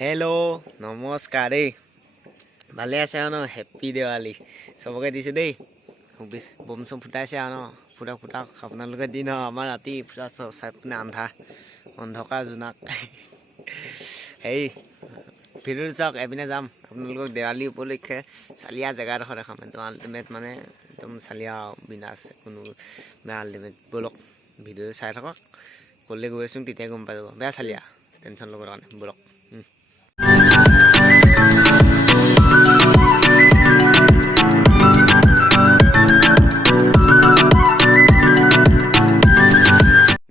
hello' নমস্কাৰ দেই ভালে আছে আৰু ন হেপ্পী দেৱালী চবকে দিছোঁ দেই বম চম ফুটাইছে আৰু ন ফুটা আপোনালোকে দিন আমাৰ ৰাতি ফুটা চাই পিনে অন্ধকাৰ জোনাক হেৰি ভিডিঅ'টো চাওক এপিনে যাম আপোনালোকক দেৱালী উপলক্ষে চালিয়া জেগাডোখৰ দেখাম একদম আল্টিমেট মানে একদম চালিয়া বিনাশ কোনো বেয়া আল্টিমেট ব'লক ভিডিঅ'টো চাই থাকক ক'লৈ গৈ আছোঁ তেতিয়া গম পাই যাব বেয়া চালিয়া টেনশ্যন ল'বৰ কাৰণে ব'লক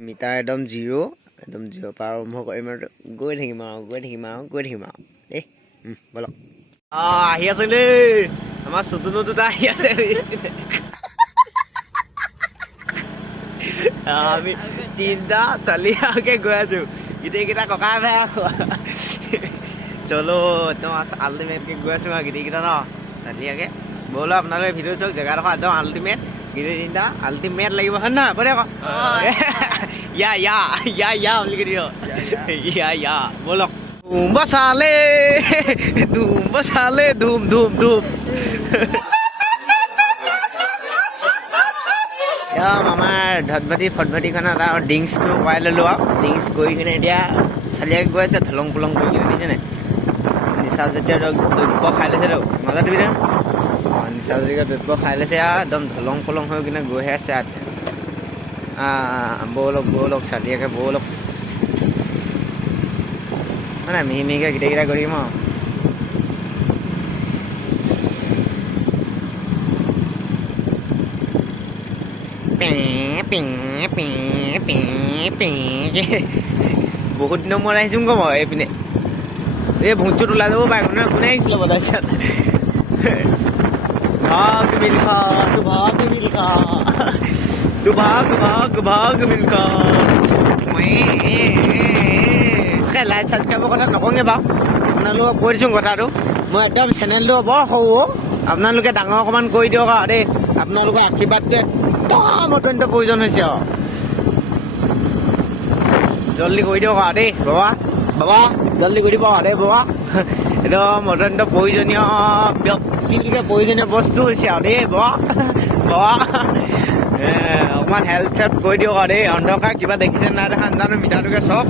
মিটাৰ একদম জিৰ' পৰা আৰম্ভ কৰিম আৰু গৈ থাকিম দেই ব'লক আহি আছে দেই আমাৰ চতুনো দুটা আহি আছে আমি তিনিটা চালিয়াকে গৈ আছো গোটেইকেইটা ককা ভাই চলো একদম আল্টিমেটকে গৈ আছো আৰু গোটেইকেইটা ন চালিয়াকে ব'লো আপোনালোকে ভিডিঅ' চাওক জেগাডোখৰ একদম আল্টিমেট গোটেই তিনিটা আল্টিমেট লাগিব হয় নহয় কৈ আকৌ ইয়া বুলি কৈ দিয় ইয়া ব'লক ধুম বচালে ধুম আমাৰ ধটবাতি ফটবাতিখনত আৰু ডিংছটো পাই ল'লোঁ আৰু ডিংছ কৰি কিনে এতিয়া চালিয়াকে গৈ আছে ধলং পলং কৰি কিনে দিছে নাই নিচা জাতীয় দ্ৰব্য খাই লৈছেতো মাজত দিবি নিচা জাতীয় দ্ৰব্য খাই লৈছে আৰু একদম ধলং পলং হৈ কিনে গৈহে আছে ব'লক চালিয়াকে ব'লক মানে মিহি মিহিকৈ গোটেইকেইটা কৰিম আৰু বহুত দিনৰ মূৰত আহিছোঁ কম এইপিনে এই ভোট চোট ওলাই যাব পাৰে কোনে আহিছিল বজাইছে ভাগ মিলখা লাইক ছাবস্ক্ৰাইবৰ কথা নকওঁগৈ বাৰু আপোনালোকক কৈ দিছোঁ কথাটো মই একদম চেনেলটো বৰ সৰু আপোনালোকে ডাঙৰ অকণমান কৰি দিয়ক আৰু দেই আপোনালোকৰ আশীৰ্বাদটো একদম অত্যন্ত প্ৰয়োজন হৈছে আৰু জলদি কৰি দিয়ক আৰু দেই বাবা জলদি কৰি দিব আৰু দেই বাবা একদম অত্যন্ত প্ৰয়োজনীয় ব্যক্তিলৈকে প্ৰয়োজনীয় বস্তু হৈছে আৰু দেই বাবা অকণমান হেল্প কৰি দিয়ক আৰু দেই অন্ধকাৰ কিবা দেখিছে নাই দেখা নাজানো মিটাৰটোকে চব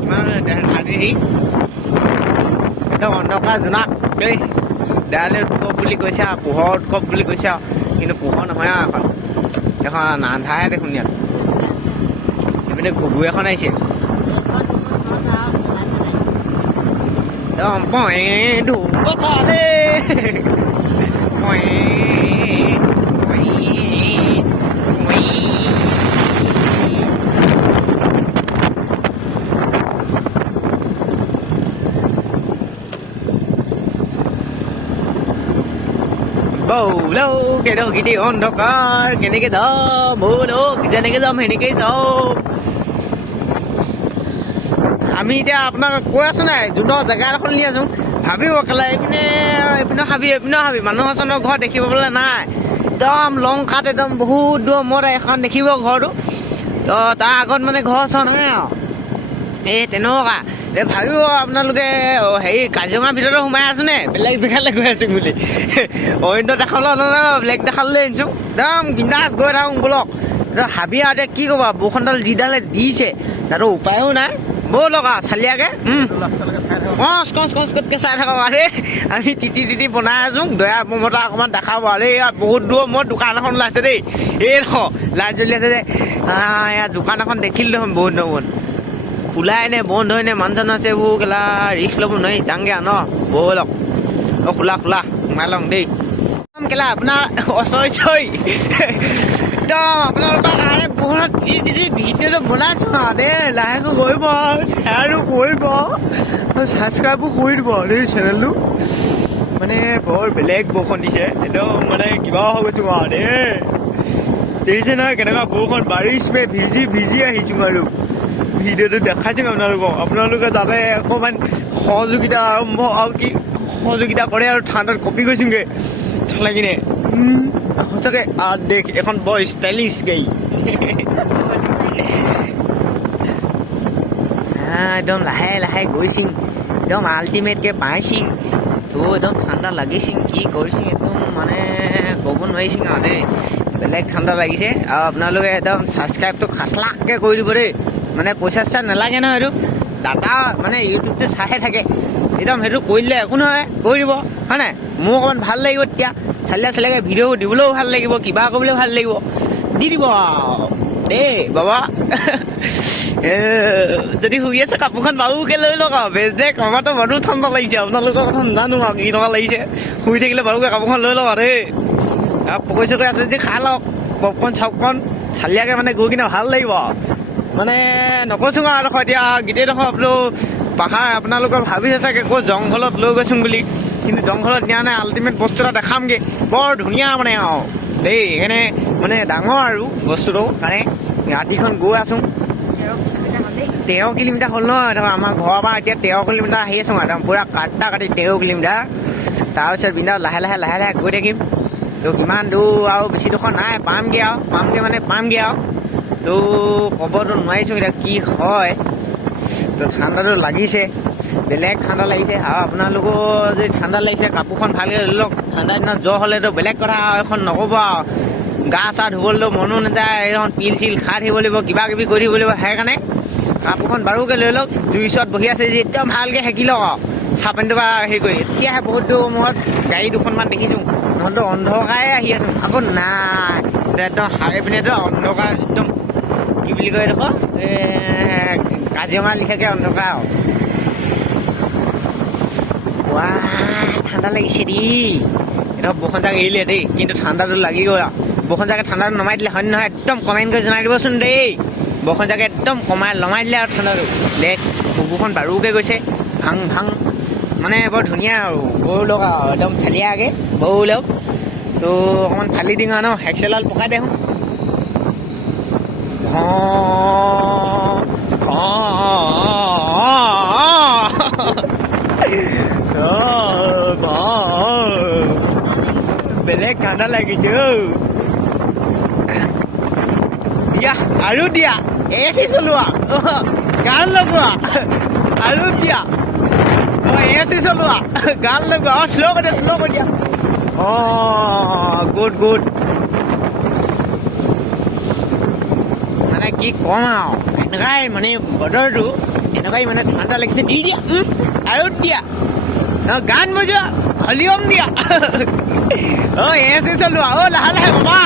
কিমান হেৰি একদম অন্ধকাৰ জোনাক দেই দেৱালী উৎসৱ বুলি কৈছে আৰু পোহৰ উৎসৱ বুলি কৈছে আৰু কিন্তু পোহৰ নহয় আৰু এখন আন্ধাৰে দেখোন ইয়াত এইপিনে ঘুগু এখন আহিছে একদম কেইটি অন্ধকাৰ কেনেকে যাম ব'লক যেনেকে যাম সেনেকেই চাওক আমি এতিয়া আপোনাক কৈ আছো নাই যোনটো জেগা এডোখৰ নি আছো ভাবিব কেলা এইপিনে হাবি মানুহৰ চনৰ ঘৰ দেখিব পাবলৈ নাই একদম লং কাট একদম বহুত দূৰ মূৰত এখন দেখিব ঘৰটো তো তাৰ আগত মানে ঘৰ চৰ নাই আৰু এই তেনেকুৱা ভাবিব আপোনালোকে হেৰি কাজিৰঙাৰ ভিতৰতে সোমাই আছো নে বেলেগ জেগালৈ গৈ আছো বুলি অন্য দেখাবলৈ বেলেগ দেখালৈ আনিছোঁ একদম বিন্দাছ গৈ থাকোঁ ব'লক হাবি আৰু এতিয়া কি ক'বা বৰষুণডাল যিডালে দিছে তাতো উপায়ো নাই ব'লক আৰু চালিয়াকে কচকৈ চাই থাকক আৰু আমি তিতি বনাই আছোঁ দয়া মমতা অকণমান দেখাব আৰু ইয়াত বহুত দূৰ মই দোকান এখন ওলাইছে দেই এই লাইট জ্বলি আছে যে ইয়াত দোকান এখন দেখিলোঁ দেখোন বহুত দিনৰ মূৰত খোলাই নে বন্ধ হয় নে মানুহ আছে এইবোৰ কেলা ৰিক্স ল'ব নোৱাৰি যাংগে আৰু ন ব'লক খোলা সোমাই লওঁ দেই কেলা আপোনাৰ অচৰি একদম আপোনালোকৰ কাৰণে বহুত ভিডিঅ'টো বনাইছোঁ আৰু দেই লাহেকৈ কৰিব শ্বেয়াৰো কৰিব ছাবস্ক্ৰাইবো কৰি দিব দেই চেনেলটো মানে বৰ বেলেগ বৰষুণ দিছে একদম মানে কিবা হৈ গৈছোঁ আৰু দেই দেখিছে নহয় কেনেকুৱা বৰষুণ বাৰিষ মে ভিজি আহিছোঁ আৰু ভিডিঅ'টো দেখাইছোঁ আপোনালোকে যাতে অকণমান সহযোগিতা আৰম্ভ আৰু কি সহযোগিতা কৰে আৰু ঠাণ্ডাত কপি গৈছোঁগৈ চলাই কিনে সঁচাকৈ দেখ এখন বৰ ষ্টাইলিছ গাড়ী একদম লাহে লাহে গৈছিং একদম আল্টিমেটকৈ পাইছিং তো একদম ঠাণ্ডা লাগিছিং কি কৰিছিং একদম মানে ক'ব নোৱাৰিছিং আৰু দেই বেলেগ ঠাণ্ডা লাগিছে আৰু আপোনালোকে একদম ছাবস্ক্ৰাইবটো খাচলাককৈ কৰি দিব দেই মানে পইচা চইচা নালাগে নহয় এইটো ডাটা মানে ইউটিউবতে চাইহে থাকে একদম সেইটো কৰি দিলে একো নহয় কৰি দিব হয় নাই মোৰ অকণমান ভাল লাগিব তেতিয়া চালিয়াকৈ ভিডিঅ' দিবলৈও ভাল লাগিব কিবা কৰিবলৈও ভাল লাগিব দি দিব দেই বাবা যদি শুই আছে কাপোৰখন বাৰুকৈ লৈ লওক আৰু বেছ দে আমাৰতো বাৰু ঠাণ্ডা লাগিছে আপোনালোকৰ কথা নাজানো আৰু কি টকা লাগিছে শুই থাকিলে বাৰুকৈ কাপোৰখন লৈ লওক আৰু দেই আৰু পকৰি চকৰি আছে যদি খাই লওক পপকৰ্ণ চপকৰ্ণ চালিয়াকৈ মানে গৈ কিনে ভাল লাগিব মানে নকৈছোঁ আৰু এডোখৰ এতিয়া গোটেইডোখৰ বোলো পাহাৰ আপোনালোকৰ ভাবিছে চাগে ক'ত জংঘলত লৈ গৈছোঁ বুলি কিন্তু জংঘলত নিয়া নাই আল্টিমেট বস্তু এটা দেখামগৈ বৰ ধুনীয়া মানে আৰু দেই সেইকাৰণে মানে ডাঙৰ আৰু বস্তুটো কাৰণে ৰাতিখন গৈ আছোঁ 13 কিলোমিটাৰ হ'ল নহয় ধৰক আমাৰ ঘৰৰ পৰা এতিয়া 13 কিলোমিটাৰ আহি আছোঁ একদম পূৰা কাটি 13 কিলোমিটাৰ তাৰপিছত বিন্দাত লাহে লাহে গৈ থাকিম তো কিমান দূৰ আৰু বেছি ডোখৰ নাই পামগৈ আৰু তো ক'বতো নোৱাৰিছোঁ এতিয়া কি হয় তো ঠাণ্ডাটো লাগিছে বেলেগ ঠাণ্ডা লাগিছে আৰু আপোনালোকৰ যদি ঠাণ্ডা লাগিছে কাপোৰখন ভালকৈ লৈ লওক ঠাণ্ডা দিনত জ্বৰ হ'লেতো বেলেগ কথা এখন নক'ব আৰু গা চা ধুবলৈতো মনো নাযায় এইখন পিল চিল খাই থাকিব লাগিব কিবা কিবি কৰি থাকিব লাগিব সেইকাৰণে কাপোৰখন বাৰুকৈ লৈ লওক জুইৰ ওচৰত বহি আছে যে একদম ভালকৈ সেকি লওক আৰু চাহ পানীটো পৰা হেৰি কৰি এতিয়াহে বহুত দূৰ মূৰত গাড়ী দুখনমান দেখিছোঁ নহ'লেতো অন্ধকাৰে আহি আছোঁ আকৌ নাই একদম হাই পিনেতো অন্ধকাৰ একদম কি বুলি কয় এইডোখৰ কাজিৰঙা লিখাকৈ অন্ধকাৰ আৰু ৱা ঠাণ্ডা লাগিছে দেই এইডোখৰ বৰষুণ জাক এৰিলে দেই কিন্তু ঠাণ্ডাটো লাগি গ'ল আৰু বৰষুণ জাকে ঠাণ্ডাটো নমাই দিলে হয় নহয় একদম কমেণ্ট কৰি জনাই দিবচোন দেই বৰষুণ জাকে একদম নমাই দিলে আৰু ঠাণ্ডাটো দেখ বুকুখন বাৰুকৈ গৈছে ভাং মানে বৰ ধুনীয়া আৰু বৌ লওক আৰু একদম চালিয়াকৈ বৌ লওক তো অকণমান ফালি দিওঁ আৰু ন হেক্সেলাল পকাই দেখোঁ বেলেগ ঠাণ্ডা লাগিছে দিয়া আৰু দিয়া এচি চলোৱা গান লগোৱা আৰু দিয়া এচি চলোৱা গান লগোৱা শ্ল' কৰি দিয়া গুড মানে কি ক'ম আৰু এনেকুৱাই মানে বতৰটো এনেকুৱাই মানে ঠাণ্ডা লাগিছে দি দিয়া আৰু দিয়া গান বজোৱা ভলিউম দিয়া এচি চলোৱা লাহে বাবা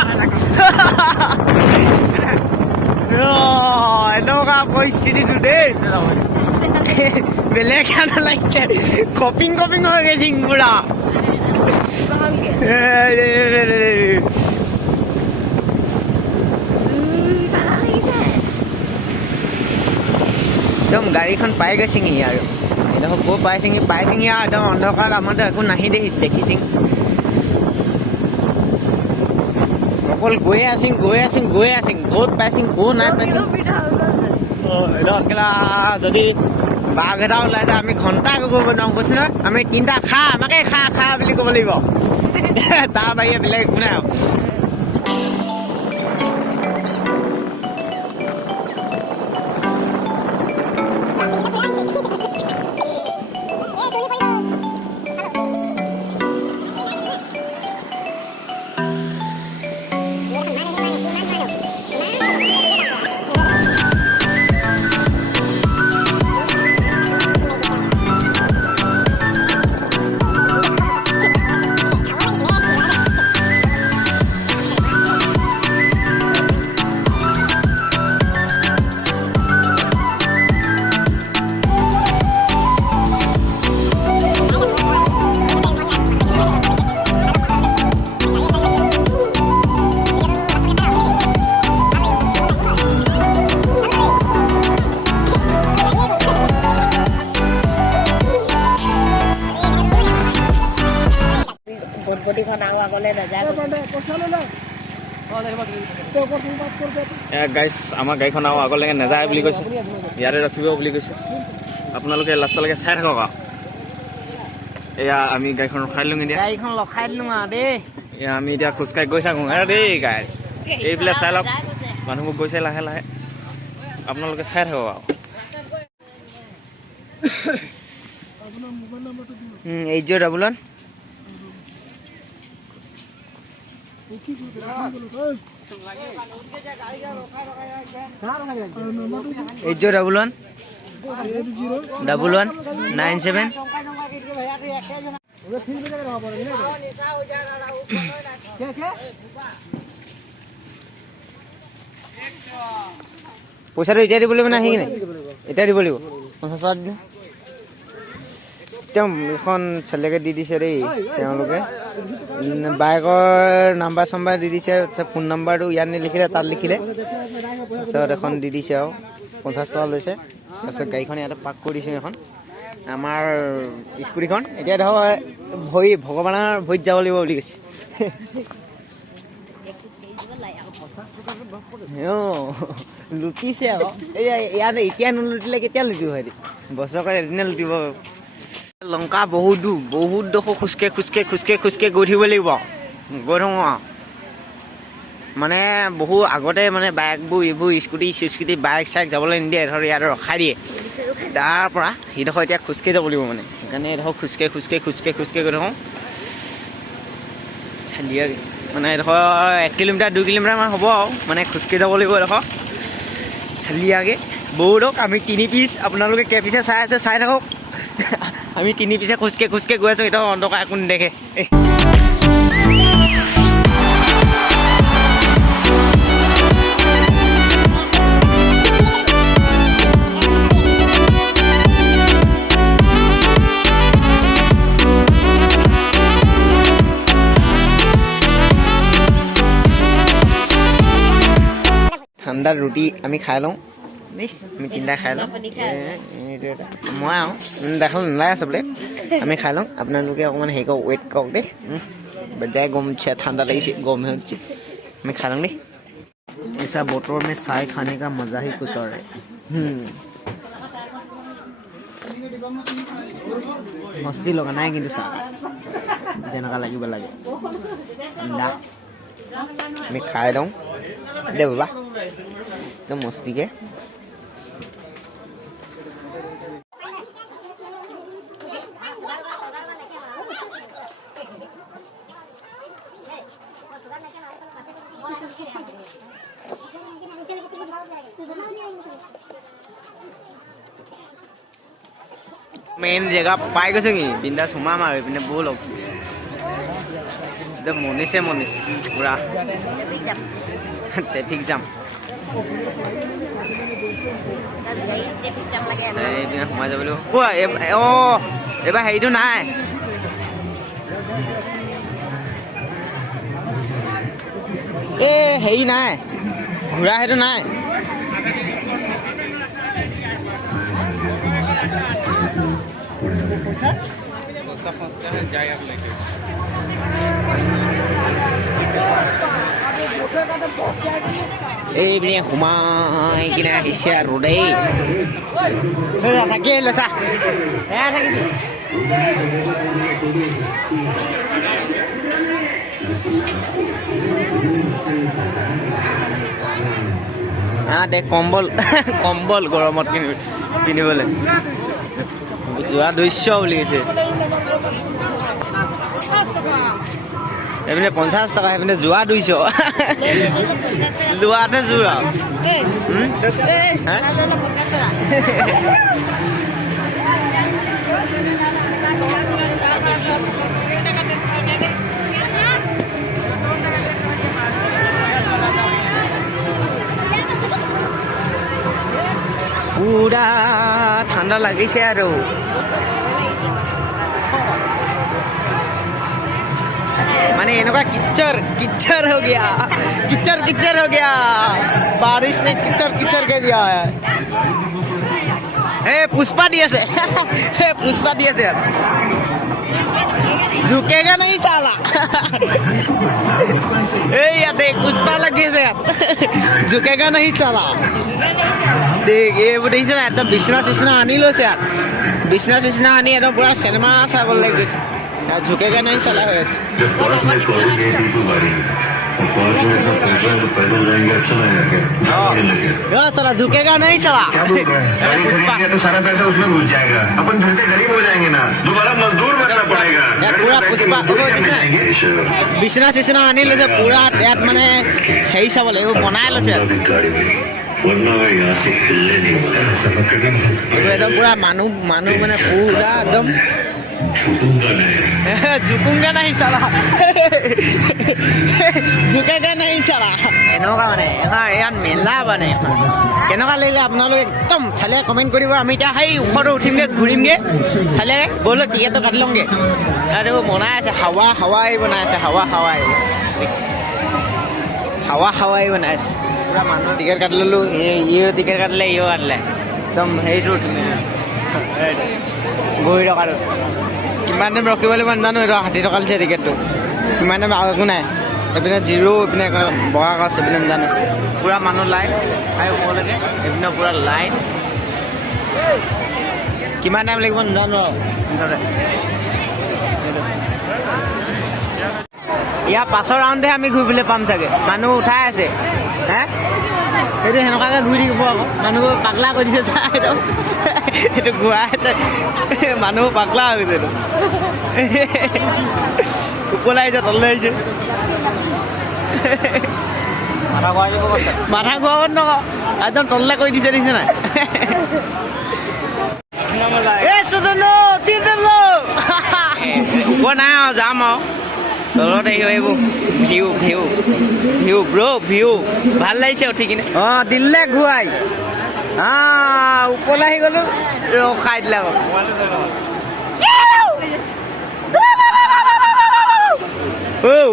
এনেকুৱা পৰিস্থিতিটো দেই বেলেগ ঠাণ্ডা লাগিছে কপিং হৈ গৈছে পুৰা একদম গাড়ীখন পাই গৈছিঙি আৰু এইডোখৰ ক'ৰ পাইছিঙি আৰু একদম অন্ধকাৰ আমাৰতো একো নাহি দেখিছিং অকল গৈয়ে আছিং ক'ত পাইছিং ক'ত নাই পাইছিং এইডোখৰ যদি বাঘ এটা ওলাই যায় আমি ঘণ্টা কৰিব নোৱাৰোঁ কৈছোঁ নহয় আমি তিনিটা আমাকে খা বুলি ক'ব লাগিব তাৰ বাহিৰে বেলেগ একো নাই আৰু গাইজ আমাৰ গাড়ীখন আৰু আগলৈকে নাযায় বুলি কৈছে ইয়াতে ৰখিব বুলি কৈছে আপোনালোকে লাষ্টলৈকে চাই থাকক আৰু এয়া আমি গাড়ীখন ৰখাই দিলোঁ এতিয়া গাড়ীখন ৰখাই দিলোঁ আৰু দেই এয়া আমি এতিয়া খোজকাঢ়ি গৈ থাকোঁ দেই গাইজ এইবিলাক চাই লওক মানুহবোৰ গৈছে লাহে লাহে আপোনালোকে চাই থাকক আৰু 8011 8011 1197 পইচাটো এতিয়া দিব লাগিব না আহি কিনে এতিয়া দিব লাগিব 50 টকা দিনে তেওঁ এখন ছেলেকে দি দিছে দেই তেওঁলোকে বাইকৰ নাম্বাৰ চাম্বাৰ দি দিছে ফোন নাম্বাৰটো ইয়াত নিলিখিলে তাত লিখিলে তাৰপিছত এখন দি দিছে আৰু 50 টকা লৈছে তাৰপিছত গাড়ীখন ইয়াতে পাৰ্ক কৰি দিছোঁ এখন আমাৰ স্কুটিখন এতিয়া ধৰক ভৰি ভগৱানৰ ভৰিত যাব লাগিব বুলি কৈছে লুটিছে আকৌ ইয়াত এতিয়া নলুটিলে কেতিয়া লুটিব হেৰি বছৰকৈ এদিনে লুটিব লংকা বহুত ডোখৰ খোজকে গৈ থাকিব লাগিব গৈ থাকোঁ আৰু মানে বহু আগতে মানে বাইকবোৰ এইবোৰ স্কুটি বাইক চাইক যাবলৈ নিদিয়ে ধৰ ইয়াত ৰখাই দিয়ে তাৰ পৰা সেইডোখৰ এতিয়া খোজকাঢ়ি যাব লাগিব মানে সেইকাৰণে এইডোখৰ খোজকাঢ়ি গৈ থাকোঁ চালিয়াকৈ মানে এডোখৰ 1 কিলোমিটাৰ 2 কিলোমিটাৰমান হ'ব আৰু মানে খোজকাঢ়ি যাব লাগিব এডোখৰ চালিয়াকৈ বহুতক আমি 3 পিচ আপোনালোকে কেইপিছে চাই আছে চাই থাকক আমি 3 পিছে খোজকাঢ়ি গৈ আছোঁ এতিয়া অন্ধকাৰ একো নেদেখে ঠাণ্ডা ৰুটি আমি খাই লওঁ দেই আমি তিনিটা খাই লওঁ মই আৰু দেখাল নালাগে আচলতে আমি খাই লওঁ আপোনালোকে অকণমান হেৰি কৰক ৱেইট কৰক দেই বজাই গৰম উঠছে ঠাণ্ডা লাগিছে গৰম হৈ উঠছে আমি খাই লওঁ দেই ऐसा बटर में चाय खाने का मजा ही कुछ और है मस्ती লগা নাই কিন্তু চাহ যেনেকুৱা লাগিব লাগে ঠাণ্ডা আমি খাই লওঁ দে বাবা একদম মস্তিকে মেইন জেগা পাই গৈছে কি বিন্দাছ সোমাম আৰু এইপিনে ব'ল একদম মনিছ পুৰা ট্ৰেফিক জাম এইপিনে সোমাই যাব লাগিব অঁ এইবাৰ হেৰিটো নাই এই হেৰি নাই ঘূৰা সেইটো নাই এইপিনে সোমাই কিনে আহিছে আৰু দেই থাকি আহিলে চা থাকিবি দে কম্বল গৰমত পিন্ধিবলৈ যোৱা 200 বুলি কৈছে এইপিনে 50 টকা সেইপিনে যোৱা 200 লোৱাতে যোৰা পুৰা ঠাণ্ডা লাগিছে আৰু माने इनका किच्चर हो गया किच्चर हो गया बारिश ने किच्चर के दिया है पुष्पा दिया से झुकेगा नहीं साला यार देख पुष्पा लगे से झुकेगा नहीं साला देख ये बोलिছে না একদম বিছনা আনি লৈছে यार বিছনা আনি একদম পুরা সিনেমা চাব লাগিছে झुकेगा नहीं साला है पास में इतना पैसा है तो पैदल जाएंगे अच्छा लगेगा क्या साला झुकेगा नहीं साला क्या बोल रहे हैं गाड़ी खरीदेंगे तो सारा पैसा उसमें घुस जाएगा अपन फिर से गरीब हो जाएंगे ना दोबारा मजदूर बनना पड़ेगा यार पूरा पुष्पा বিছনা চিছনা আনি লৈছে পুৰা ইয়াত মানে হেৰি চাব লাগিব বনাই লৈছে गाड़ी में वरना मैं यहाँ से हिलने नहीं वाला ऐसा मत करना এইটো একদম পুৰা মানুহ মানে পুৰা একদম झुकूंगा नहीं ঝুকুংগা নাহি চালা ঝুকেগা নাহি চালা এনেকুৱা মানে ইয়াত মেলা মানে কেনেকুৱা লাগিলে আপোনালোকে একদম চালে কমেণ্ট কৰিব আমি এতিয়া সেই ওখটো উঠিমগৈ ঘূৰিমগৈ চালে ব'লো টিকেটটো কাটি লওঁগৈ ইয়াত এইবোৰ বনাই আছে হাৱাই বনাই আছে হাৱাই বনাই আছে পুৰা মানুহ টিকেট কাটি ল'লোঁ ইও টিকেট কাটিলে ইও কাটিলে একদম হেৰিটো বহি টকাটো কিমান টাইম ৰখিব লাগিব নাজানো এইটো 60 টকা লৈছে টিকেটটো কিমান টাইম আৰু একো নাই এইপিনে জিৰ' এইপিনে বগা গছ এইপিনে নাজানো পূৰা মানুহ লাইন খাই ওপৰলৈকে এইপিনে পূৰা লাইন কিমান টাইম লাগিব নাজানো আৰু মুঠতে ইয়াৰ পাছৰ ৰাউণ্ডে আমি ঘূৰিবলৈ পাম চাগে মানুহ উঠাই আছে হে সেইটো সেনেকুৱাকৈ ঘূৰি থাকিব আকৌ মানুহবোৰ পাগলা কৰি দিছে চা এইটো ঘূৰাই আছে মানুহ পাগলা হৈ গৈছে এইটো ওপৰলৈ আহিছে তললৈ আহিছে মাথা ঘূৰাব নকওঁ একদম তললৈ কৰি দিছে দেখিছে নাই ওপৰ নাই আৰু যাম আৰু তলত আহিব এইবোৰ ভিউ ভাল লাগিছে উঠি কিনে অঁ দিলে ঘূৰাই ওপৰলৈ আহি গ'লো ৰখাই দিলে আকৌ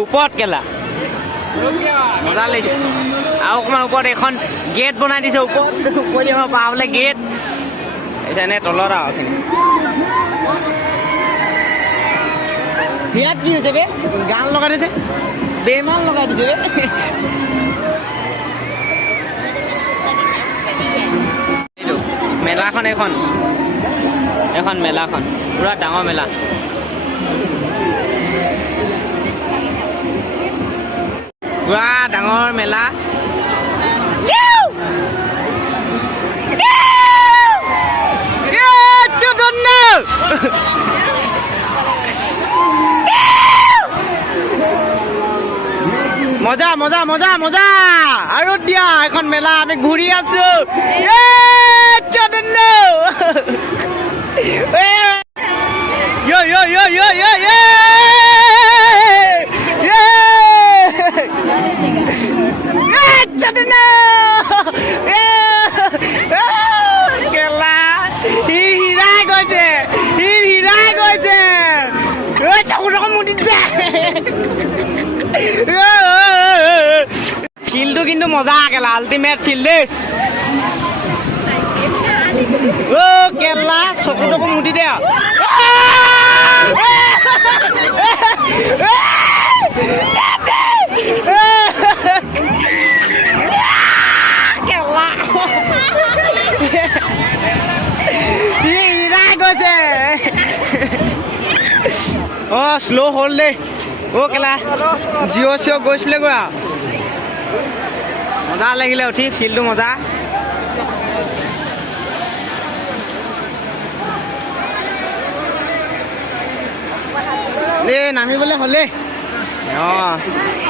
ওপৰত কেলা মজা লাগিছে আৰু অকণমান ওপৰত এখন গেট বনাই দিছে ওপৰত পাবলৈ গেট এনে তলত আৰু এইখিনি ইয়াত কি হৈছে বে গান লগাই দিছে বেমান লগাই দিছে বে মেলাখন এখন মেলাখন পুৰা ডাঙৰ মেলা পুৰা ডাঙৰ মেলা মজা আৰু দিয়া এখন মেলা আমি ঘূৰি আছো ফিল্ডটো কিন্তু মজা কেলা আল্টিমেট ফিল্ড দেই কেলা চকুটো মুটি দে কেলা গৈছে শ্ল' হ'ল দেই কেলা জিঅ' গৈছিলেগৈ আৰু মজা লাগিলে উঠি ফিল্ডটো মজা নামিবলৈ হ'লে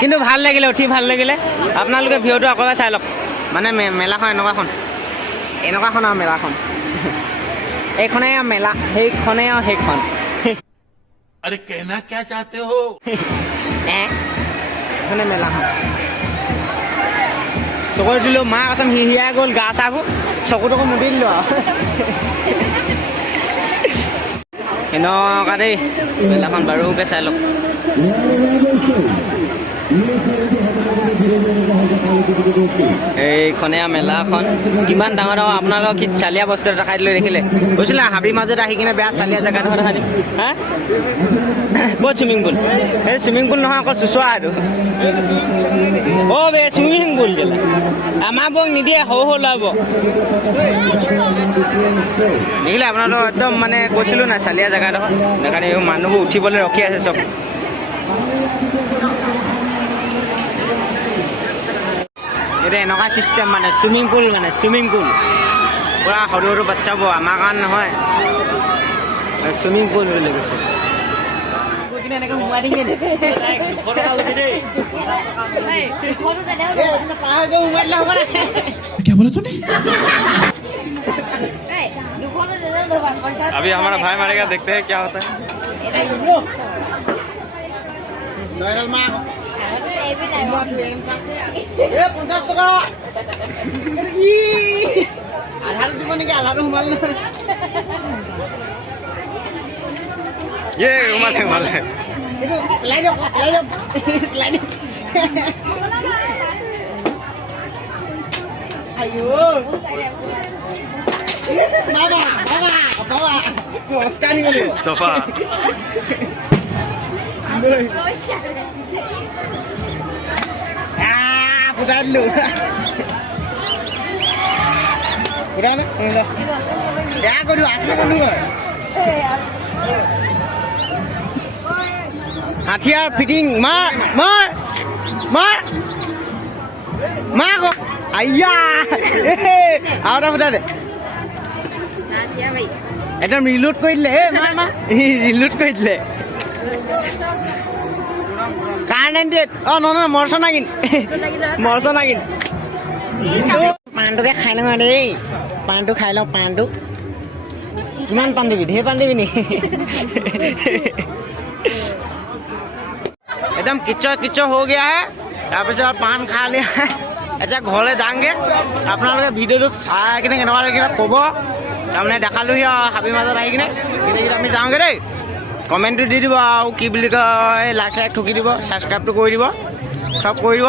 কিন্তু ভাল লাগিলে উঠি ভাল লাগিলে আপোনালোকে ভিডিঅ'টো আকৌ চাই লওক মানে মেলাখন এনেকুৱাখন আৰু মেলাখন এইখনেই আৰু মেলা সেইখনেই আৰু সেইখন अरे कहना क्या चाहते हो এইখনে মেলাখন চকুত দিলোঁ মাক আচোন হিয়াই গ'ল গা চাবোৰ চকুটোকো মুদি দিলোঁ আৰু এনেকুৱা দেই মেলাখন বাৰুকে চাই লওক এইখনে মেলাখন কিমান ডাঙৰ আপোনালোকক কি চালিয়া বস্তু এটা দেখাই দিলোঁ দেখিলে গৈছিলে হাবিৰ মাজত আহি কিনে বেয়া চালিয়া জেগাডোখৰ দেখাই দিম হা ক'ত চুইমিং পুল এই চুইমিং পুল নহয় অকল চুচুৱা এইটো বে চুইমিং পুল দিলে আমাৰ বোৰক নিদিয়ে সৰু ল'ব দেখিলে আপোনালোকক একদম মানে কৈছিলোঁ নাই চালিয়া জেগাডোখৰ সেইকাৰণে মানুহবোৰ উঠিবলৈ ৰখি আছে চব এইটো এনেকুৱা চিষ্টেম মানে চুইমিং পুল পূৰা সৰু সৰু বাচ্চাবোৰ আমাৰ কাৰণে নহয় চুইমিং পুল বুলি কৈছে এনেকৈ সোমাই দিয়ে अभी हमारा भाई मारेगा देखते हैं क्या होता है ये उमाले सोफा হাতিয়াৰ ফিটিং মাৰ আকৌ আইয়া আৰু এটা ফুটা দে একদম ৰিলোড কৰি দিলে ৰিলোড কৰি দিলে কাৰ 98 নহয় মৰচ নাগিন পাণটোকে খাই লওঁ দেই পাণটো খাই লওঁ পাণটো কিমান পাণ দিবি ঢেৰ পাণ দিবি নি एकदम किच्चो हो गया है তাৰপিছত পাণ খাই লিয়া এতিয়া ঘৰলৈ যাওঁগৈ আপোনালোকে ভিডিঅ'টো চাই কিনে কেনেকুৱা লাগিলে ক'ব তাৰমানে দেখালোহি আৰু হাবিৰ মাজত আহি কিনে আমি যাওঁগৈ দেই কমেণ্টটো দি দিব আৰু কি বুলি কয় লাইক ঠুকি দিব ছাবস্ক্ৰাইবটো কৰি দিব চব কৰি দিব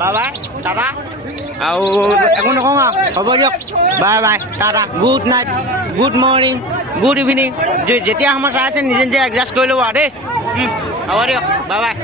বাই বাই টাটা আৰু একো নকওঁ আৰু হ'ব দিয়ক bye bye Tata good night good morning good evening যেতিয়া সময় চাই আছে নিজে এডজাষ্ট কৰি ল'ব আৰু দেই হ'ব দিয়ক বাই বাই